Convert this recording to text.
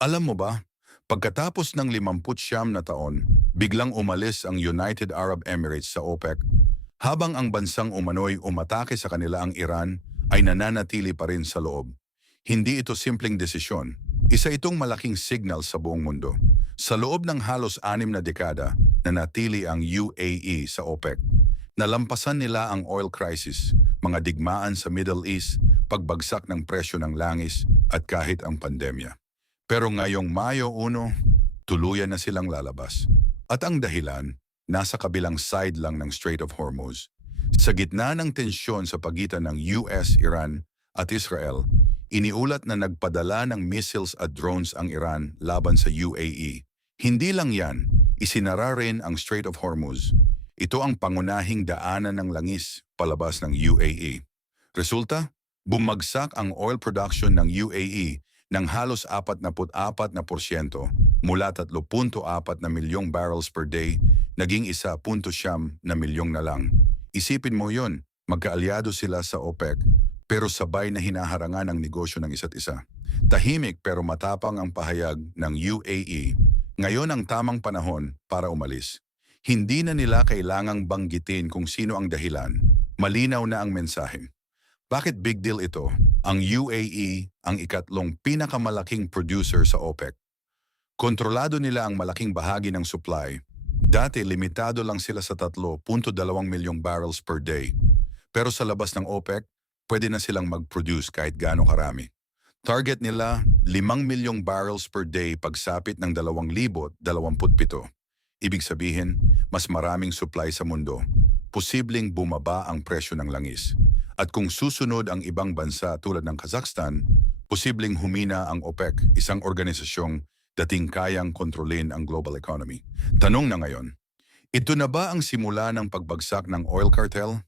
Alam mo ba, pagkatapos ng 59 na taon, biglang umalis ang United Arab Emirates sa OPEC, habang ang bansang umano'y umatake sa kanila ang Iran ay nananatili pa rin sa loob. Hindi ito simpleng desisyon. Isa itong malaking signal sa buong mundo. Sa loob ng halos 6 na dekada, nanatili ang UAE sa OPEC. Nalampasan nila ang oil crisis, mga digmaan sa Middle East, pagbagsak ng presyo ng langis at kahit ang pandemya. Pero ngayong Mayo 1, tuluyan na silang lalabas. At ang dahilan, nasa kabilang side lang ng Strait of Hormuz. Sa gitna ng tensyon sa pagitan ng US, Iran at Israel, iniulat na nagpadala ng missiles at drones ang Iran laban sa UAE. Hindi lang yan, isinara rin ang Strait of Hormuz. Ito ang pangunahing daanan ng langis palabas ng UAE. Resulta, bumagsak ang oil production ng UAE ng halos 44% mula 3.4 na milyong barrels per day, naging 1.9 na milyong na lang. Isipin mo yon, magkaalyado sila sa OPEC, pero sabay na hinaharangan ang negosyo ng isa't isa. Tahimik pero matapang ang pahayag ng UAE. Ngayon ang tamang panahon para umalis. Hindi na nila kailangang banggitin kung sino ang dahilan. Malinaw na ang mensahe. Bakit big deal ito? Ang UAE ang ikatlong pinakamalaking producer sa OPEC. Kontrolado nila ang malaking bahagi ng supply. Dati limitado lang sila sa 3.2 milyong barrels per day. Pero sa labas ng OPEC, pwede na silang mag-produce kahit gaano karami. Target nila 5 milyong barrels per day pagsapit ng 2027. Ibig sabihin, mas maraming supply sa mundo. Posibleng bumaba ang presyo ng langis. At kung susunod ang ibang bansa tulad ng Kazakhstan, posibleng humina ang OPEC, isang organisasyong dating kayang kontrolin ang global economy. Tanong na ngayon, ito na ba ang simula ng pagbagsak ng oil cartel?